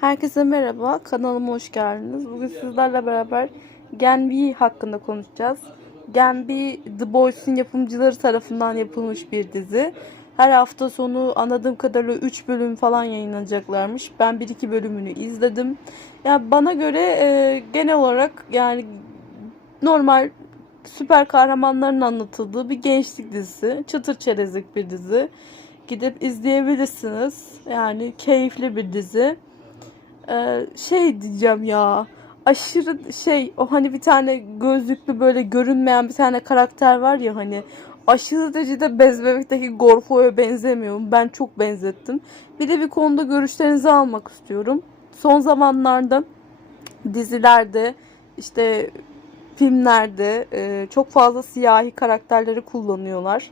Herkese merhaba, kanalıma hoş geldiniz. Bugün sizlerle beraber Gen V hakkında konuşacağız. Gen V, The Boys'un yapımcıları tarafından yapılmış bir dizi. Her hafta sonu anladığım kadarıyla 3 bölüm falan yayınlanacaklarmış. Ben 1-2 bölümünü izledim. Ya bana göre e, genel olarak yani normal süper kahramanların anlatıldığı bir gençlik dizisi. Çıtır çerezlik bir dizi. Gidip izleyebilirsiniz. Yani keyifli bir dizi. Ee, şey diyeceğim ya aşırı şey o hani bir tane gözlüklü böyle görünmeyen bir tane karakter var ya hani aşırı derecede Bez Bebek'teki Gorfo'ya benzemiyor. Ben çok benzettim. Bir de bir konuda görüşlerinizi almak istiyorum. Son zamanlarda dizilerde işte filmlerde e, çok fazla siyahi karakterleri kullanıyorlar.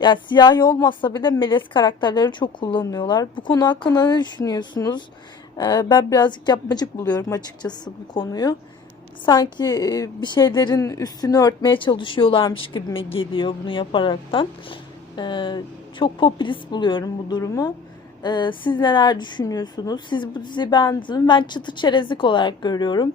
Yani siyahi olmazsa bile melez karakterleri çok kullanıyorlar. Bu konu hakkında ne düşünüyorsunuz? Ee, Ben birazcık yapmacık buluyorum açıkçası bu konuyu. Sanki e, bir şeylerin üstünü örtmeye çalışıyorlarmış gibi geliyor bunu yaparaktan. Ee, Çok popülist buluyorum bu durumu. Ee, Siz neler düşünüyorsunuz? Siz bu diziyi beğendiniz mi? Ben çıtır çerezlik olarak görüyorum.